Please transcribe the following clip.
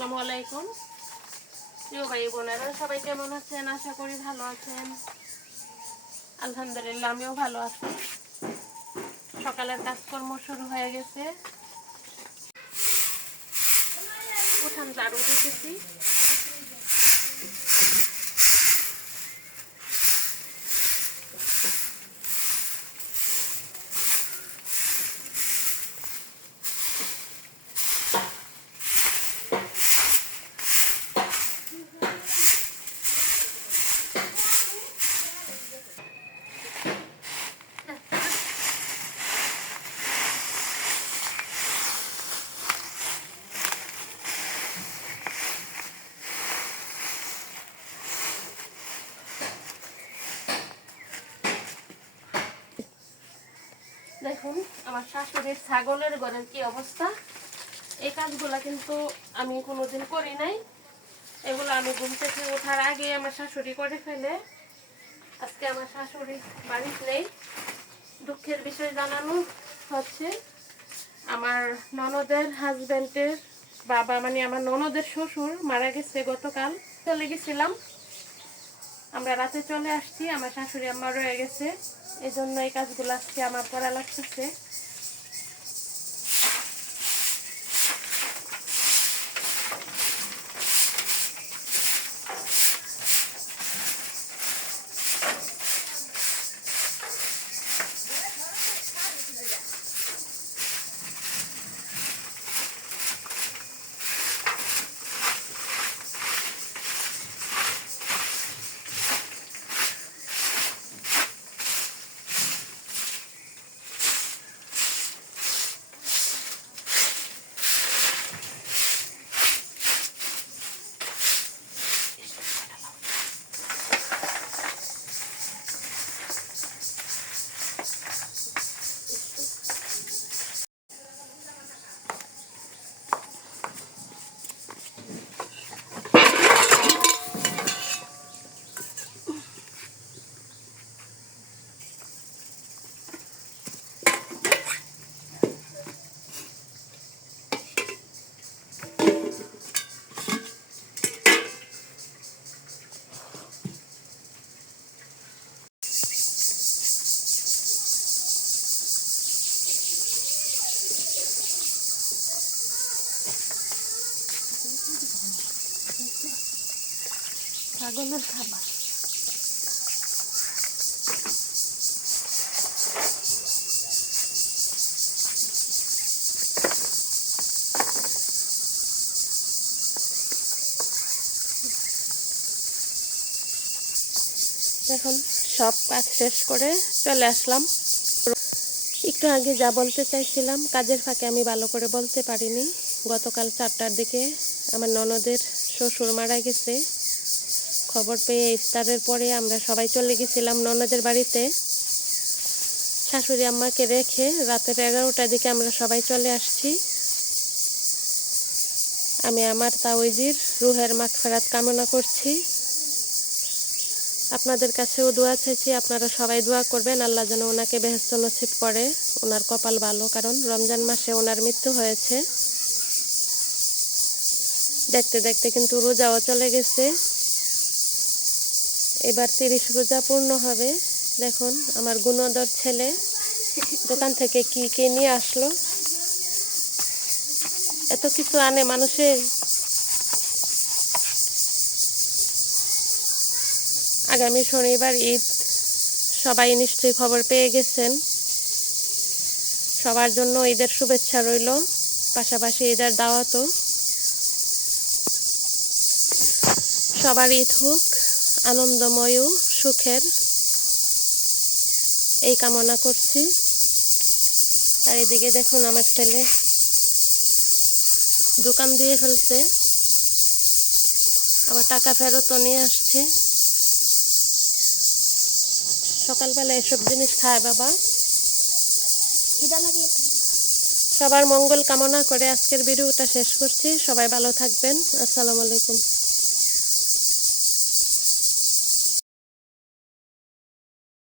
আসসালামু আলাইকুম প্রিয় ভাই বোনেরা, সবাই কেমন আছেন? আশা করি ভালো আছেন। আলহামদুলিল্লাহ, আমিও ভালো আছি। সকালের কাজকর্ম শুরু হয়ে গেছে। উঠান ঝাড়ু দিতেছি। দেখুন আমার শাশুড়ির ছাগলের ঘরের কি অবস্থা। এই কাজগুলা কিন্তু আমি কোনোদিন করি নাই। এগুলো আমি ঘুম থেকে ওঠার আগে আমার শাশুড়ি করে ফেলে। আজকে আমার শাশুড়ি বাড়িতে নেই। দুঃখের বিষয় জানানো হচ্ছে, আমার ননদের হাজবেন্ডের বাবা, মানে আমার ননদের শ্বশুর মারা গেছে গতকাল। চলে গেছিলাম, আমরা রাতে চলে আসছি। আমার শাশুড়ি আম্মা রয়ে গেছে, এই জন্য এই কাজগুলো আজকে আমার করা লাগতেছে। ছাগলের খাবার এখন সব কাজ শেষ করে চলে আসলাম। একটু আগে যা বলতে চাইছিলাম, কাজের ফাঁকে আমি ভালো করে বলতে পারিনি। গতকাল 4টার দিকে আমার ননদের শ্বশুর মারা গেছে। খবর পেয়ে ইফতারের পরে আমরা সবাই চলে গেছিলাম ননদের বাড়িতে। শাশুড়ি আম্মাকে রেখে রাতের 11টার দিকে আমরা সবাই চলে আসছি। আমি আমার তাওজির রুহের মাগফিরাত কামনা করছি। আপনাদের কাছেও দোয়া চাইছি, আপনারা সবাই দোয়া করবেন আল্লাহ যেন ওনাকে বেহেশত নসিব করে। ওনার কপাল ভালো, কারণ রমজান মাসে ওনার মৃত্যু হয়েছে। দেখতে দেখতে কিন্তু রোজাও চলে গেছে। এবার 30 রোজা পূর্ণ হবে। দেখুন আমার গুণধর ছেলে দোকান থেকে কি কে নিয়ে আসলো। এত কিছু আনে মানুষের। আগামী শনিবার ঈদ, সবাই নিশ্চয়ই খবর পেয়ে গেছেন। সবার জন্য ঈদের শুভেচ্ছা রইল, পাশাপাশি ঈদের দাওয়াতও। সবার ঈদ হোক আনন্দময় ও সুখের, এই কামনা করছি। আর এদিকে দেখুন আমার ছেলে দোকান দিয়ে ফেলছে, আবার টাকা ফেরতও নিয়ে আসছে। সকালবেলা এসব জিনিস খায় বাবা। সবার মঙ্গল কামনা করে আজকের ভিডিওটা শেষ করছি। সবাই ভালো থাকবেন। আসসালামু আলাইকুম।